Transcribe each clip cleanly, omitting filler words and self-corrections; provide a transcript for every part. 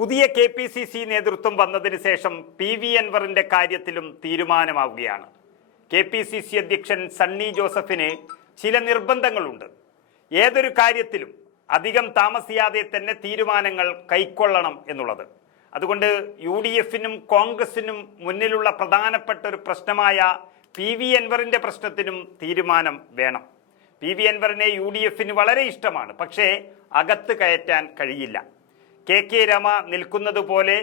പുതിയ KPCC നേതൃത്വം വന്നതിന് ശേഷം PV അൻവറിന്റെ കാര്യത്തിലും തീരുമാനമാവുകയാണ്. KPCC അധ്യക്ഷൻ സണ്ണി ജോസഫിന് ചില നിർബന്ധങ്ങളുണ്ട്. ഏതൊരു കാര്യത്തിലും അധികം താമസിയാതെ തന്നെ തീരുമാനങ്ങൾ കൈക്കൊള്ളണം എന്നുള്ളത്. അതുകൊണ്ട് UDF-നും കോൺഗ്രസിനും മുന്നിലുള്ള പ്രധാനപ്പെട്ട ഒരു പ്രശ്നമായ PV അൻവറിന്റെ പ്രശ്നത്തിനും തീരുമാനം വേണം. PV അൻവറിനെ UDF-ന് വളരെ ഇഷ്ടമാണ്, പക്ഷേ അകത്ത് കയറ്റാൻ കഴിയില്ല. KK രമ നിൽക്കുന്നത് പോലെ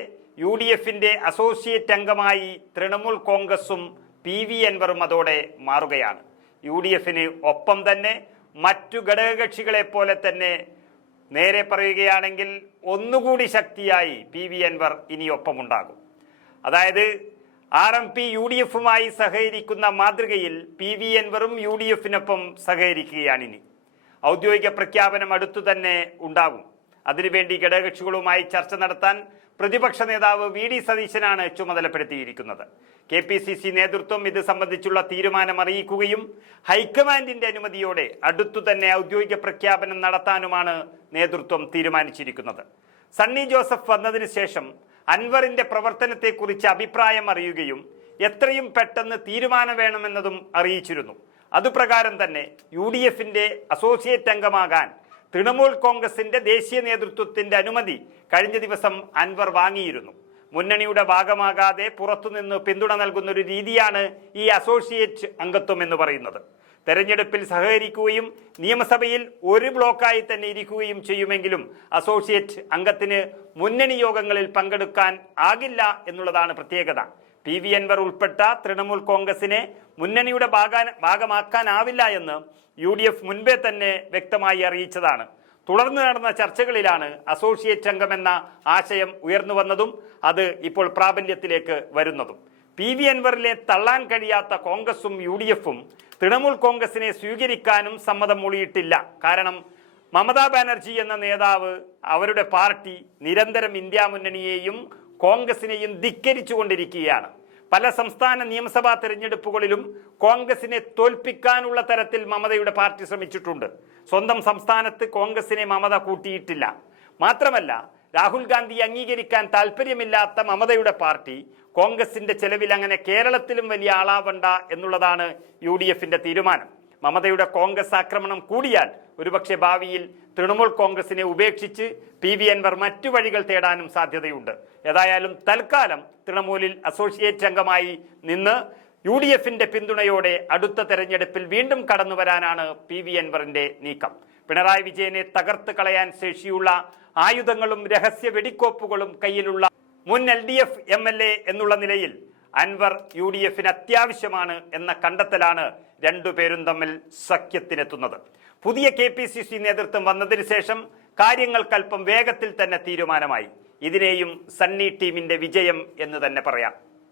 UDF-ന്റെ അസോസിയേറ്റ് അംഗമായി തൃണമൂൽ കോൺഗ്രസും PV അൻവറും അതോടെ മാറുകയാണ്. UDF-ന് ഒപ്പം തന്നെ മറ്റു ഘടകകക്ഷികളെ പോലെ തന്നെ നേരെ പറയുകയാണെങ്കിൽ ഒന്നുകൂടി ശക്തിയായി PV അൻവർ ഇനി ഒപ്പമുണ്ടാകും. അതായത് RMP UDF-മായി സഹകരിക്കുന്ന മാതൃകയിൽ PV അൻവറും UDF-നൊപ്പം സഹകരിക്കുകയാണിനി. ഔദ്യോഗിക പ്രഖ്യാപനം അടുത്തു തന്നെ ഉണ്ടാകും. അതിനുവേണ്ടി ഘടകകക്ഷികളുമായി ചർച്ച നടത്താൻ പ്രതിപക്ഷ നേതാവ് VD സതീശനാണ് ചുമതലപ്പെടുത്തിയിരിക്കുന്നത്. KPCC നേതൃത്വം ഇത് സംബന്ധിച്ചുള്ള തീരുമാനം അറിയിക്കുകയും ഹൈക്കമാൻഡിന്റെ അനുമതിയോടെ അടുത്തു തന്നെ ഔദ്യോഗിക പ്രഖ്യാപനം നടത്താനുമാണ് നേതൃത്വം തീരുമാനിച്ചിരിക്കുന്നത്. സണ്ണി ജോസഫ് വന്നതിന് ശേഷം അൻവറിന്റെ പ്രവർത്തനത്തെക്കുറിച്ച് അഭിപ്രായം അറിയുകയും എത്രയും പെട്ടെന്ന് തീരുമാനം വേണമെന്നതും അറിയിച്ചിരുന്നു. അതുപ്രകാരം തന്നെ UDF-ന്റെ അസോസിയേറ്റ് അംഗമാകാൻ തൃണമൂൽ കോൺഗ്രസിന്റെ ദേശീയ നേതൃത്വത്തിന്റെ അനുമതി കഴിഞ്ഞ ദിവസം അൻവർ വാങ്ങിയിരുന്നു. മുന്നണിയുടെ ഭാഗമാകാതെ പുറത്തുനിന്ന് പിന്തുണ നൽകുന്ന ഒരു രീതിയാണ് ഈ അസോസിയേറ്റ് അംഗത്വം എന്ന് പറയുന്നത്. തെരഞ്ഞെടുപ്പിൽ സഹകരിക്കുകയും നിയമസഭയിൽ ഒരു ബ്ലോക്കായി തന്നെ ഇരിക്കുകയും ചെയ്യുമെങ്കിലും അസോസിയേറ്റ് അംഗത്തിന് മുന്നണി യോഗങ്ങളിൽ പങ്കെടുക്കാൻ ആകില്ല എന്നുള്ളതാണ് പ്രത്യേകത. PV അൻവർ ഉൾപ്പെട്ട തൃണമൂൽ കോൺഗ്രസിനെ മുന്നണിയുടെ ഭാഗമാക്കാനാവില്ല എന്ന് UDF മുൻപേ തന്നെ വ്യക്തമായി അറിയിച്ചതാണ്. തുടർന്ന് നടന്ന ചർച്ചകളിലാണ് അസോസിയേറ്റ് അംഗമെന്ന ആശയം ഉയർന്നു വന്നതും അത് ഇപ്പോൾ പ്രാബല്യത്തിലേക്ക് വരുന്നതും. PV അൻവറിനെ തള്ളാൻ കഴിയാത്ത കോൺഗ്രസും UDF-ഉം തൃണമൂൽ കോൺഗ്രസിനെ സ്വീകരിക്കാനും സമ്മതം മൂളിയിട്ടില്ല. കാരണം മമതാ ബാനർജി എന്ന നേതാവ്, അവരുടെ പാർട്ടി നിരന്തരം ഇന്ത്യ മുന്നണിയെയും കോൺഗ്രസിനെയും ധിക്കരിച്ചുകൊണ്ടിരിക്കുകയാണ്. പല സംസ്ഥാന നിയമസഭാ തെരഞ്ഞെടുപ്പുകളിലും കോൺഗ്രസിനെ തോൽപ്പിക്കാനുള്ള തരത്തിൽ മമതയുടെ പാർട്ടി ശ്രമിച്ചിട്ടുണ്ട്. സ്വന്തം സംസ്ഥാനത്ത് കോൺഗ്രസിനെ മമത കൂട്ടിയിട്ടില്ല. മാത്രമല്ല, രാഹുൽ ഗാന്ധി അംഗീകരിക്കാൻ താല്പര്യമില്ലാത്ത മമതയുടെ പാർട്ടി കോൺഗ്രസിന്റെ ചെലവിൽ അങ്ങനെ കേരളത്തിലും വലിയ ആളാവണ്ട എന്നുള്ളതാണ് UDF-ന്റെ തീരുമാനം. മമതയുടെ കോൺഗ്രസ് ആക്രമണം കൂടിയാൽ ഒരുപക്ഷെ ഭാവിയിൽ തൃണമൂൽ കോൺഗ്രസിനെ ഉപേക്ഷിച്ച് PV അൻവർ മറ്റു വഴികൾ തേടാനും സാധ്യതയുണ്ട്. ഏതായാലും തൽക്കാലം തൃണമൂലിൽ അസോസിയേറ്റ് അംഗമായി നിന്ന് UDF-ന്റെ പിന്തുണയോടെ അടുത്ത തെരഞ്ഞെടുപ്പിൽ വീണ്ടും കടന്നു വരാനാണ് PV അൻവറിന്റെ നീക്കം. പിണറായി വിജയനെ തകർത്ത് കളയാൻ ശേഷിയുള്ള ആയുധങ്ങളും രഹസ്യ വെടിക്കോപ്പുകളും കയ്യിലുള്ള മുൻ LDF MLA എന്നുള്ള നിലയിൽ അൻവർ UDF-ന് അത്യാവശ്യമാണ് എന്ന കണ്ടെത്തലാണ് രണ്ടുപേരും തമ്മിൽ സഖ്യത്തിനെത്തുന്നത്. പുതിയ KPCC നേതൃത്വം വന്നതിന് ശേഷം കാര്യങ്ങൾക്കല്പം വേഗത്തിൽ തന്നെ തീരുമാനമായി. ഇതിനെയും സണ്ണി ടീമിന്റെ വിജയം എന്ന് തന്നെ പറയാം.